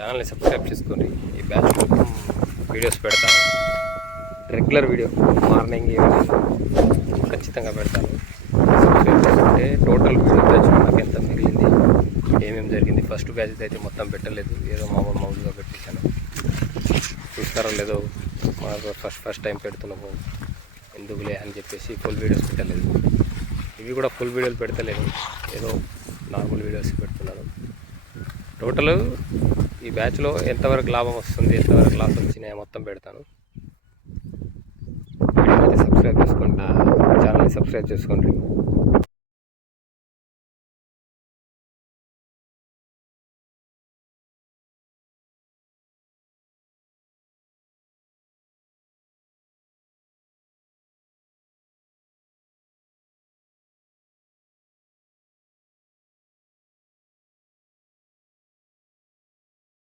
ఛానల్ని సబ్స్క్రైబ్ చేసుకోండి. ఈ బ్యాచ్ మొత్తం వీడియోస్ పెడతాను. రెగ్యులర్ వీడియో మార్నింగ్ ఈవినింగ్ ఖచ్చితంగా పెడతాను. సబ్స్క్రైబ్ చేసుకుంటే టోటల్ వీడియో బ్యాచ్ నాకు ఎంత మిగిలింది, ఏమేమి జరిగింది. ఫస్ట్ బ్యాచ్ అయితే మొత్తం పెట్టలేదు, ఏదో మామూలుగా పెట్టేశాను. చూస్తారో లేదో, మాకు ఫస్ట్ టైం పెడుతున్నాము ఎందుకులే అని చెప్పేసి ఫుల్ వీడియోస్ పెట్టలేదు. ఇవి కూడా ఫుల్ వీడియోలు పెడతలేదు, ఏదో నార్మల్ వీడియోస్ పెడుతున్నాను. టోటల్ ఈ బ్యాచ్లో ఎంతవరకు లాభం వస్తుంది, ఎంతవరకు లాస్ వచ్చినాయో మొత్తం పెడతాను. వీడియోని సబ్స్క్రైబ్ చేసుకోండి, ఛానల్ని సబ్స్క్రైబ్ చేసుకోండి.